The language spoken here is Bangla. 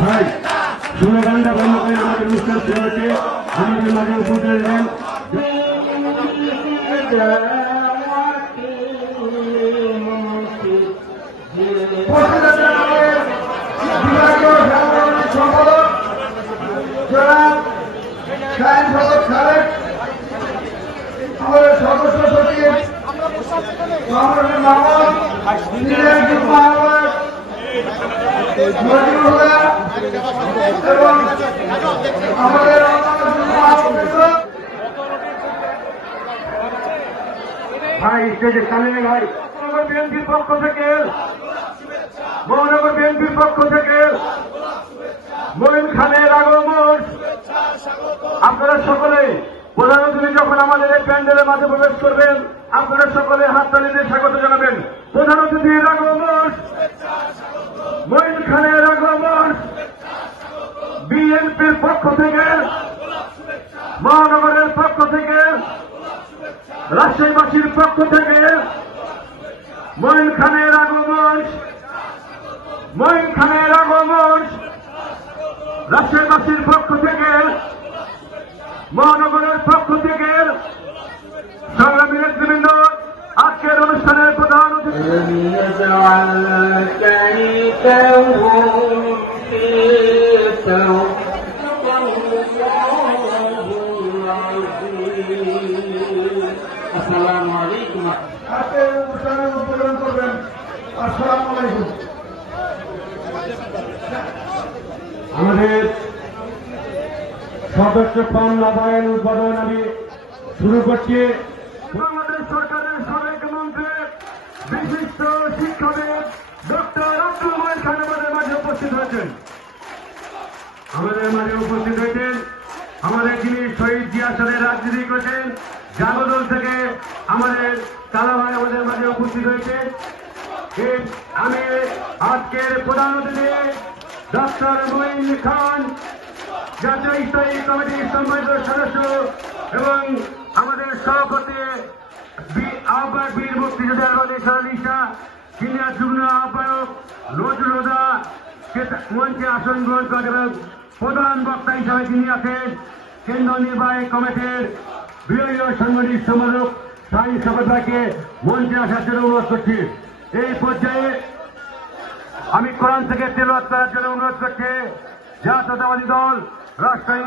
ভাই স্লোগানটা বন্ধ করে আমাদের অনুষ্ঠান শুরু হচ্ছে। আমাদের মাঝে উপস্থিত রয়েছেন সম্পাদক জনাব শাহিন সাদক খালেক, আমাদের সদস্য সচিব মোহাম্মদ মাহমুদ, সিনিয়র যুগ্ম আহ্বায়ক এবং আমাদের ভাই স্টেজের সামনে ভাই বিএনপির পক্ষ থেকে মহানগর বিএনপির পক্ষ থেকে মঈন খানের আগমন। আপনারা সকলে প্রধান অতিথি যখন আমাদের এই প্যান্ডেলের মাঝে প্রবেশ করবেন, আপনারা সকলে হাততালি দিয়ে স্বাগত জানাবেন। প্রধান অতিথির আগমন, মঈন খানের আগমন, বিএনপির পক্ষ থেকে, মহানগরের পক্ষ থেকে, রাজশাহীবাসীর পক্ষ থেকে মঈন খানের আগমন, মঈন খানের আগমন, রাজশাহীবাসীর পক্ষ থেকে, মহানগরের পক্ষ থেকে সংগ্রামী নেতৃবৃন্দ, আজকের অনুষ্ঠানের প্রধান অতিথি আসসালামু আলাইকুম। আজকের অনুষ্ঠানের উদ্বোধন করবেন। আসসালামু আলাইকুম। আমাদের সদস্য পান নবায়ন উদ্বোধন আমি শুরু করছি। বাংলাদেশ সরকারের সাবেক মন্ত্রী বিশিষ্ট শিক্ষাবিদ ডক্টর আব্দুল মঈন খান আমাদের মাঝে উপস্থিত হয়েছেন। আমাদের যিনি শহীদ জিয়া সাহেবের রাজনীতি করেছেন, জাগদল থেকে আমাদের কালা ভাই আমাদের মাঝে উপস্থিত হয়েছে। আমি আজকের প্রধান অতিথি ডক্টর মঈন খান, জাতীয় স্থায়ী কমিটির সম্মানিত সদস্য এবং আমাদের সভাপতি আহ্বায়ক বীর মুক্তিযোদ্ধা ইসা, সিনিয়র যুগ্ম আহ্বায়ক নজরুল হুদা মঞ্চে আসন গ্রহণ করেন এবং প্রধান বক্তা হিসাবে যিনি আছেন কেন্দ্রীয় নির্বাহী কমিটির বিরোধী সাংগঠনিক সম্পাদক শাহিন সাদক ভাইকে মঞ্চে আসার জন্য অনুরোধ করছি। এই পর্যায়ে আমি কোরআন থেকে তেলাওয়াত করার জন্য অনুরোধ করছি জাতীয়তাবাদী দল রাজশাহী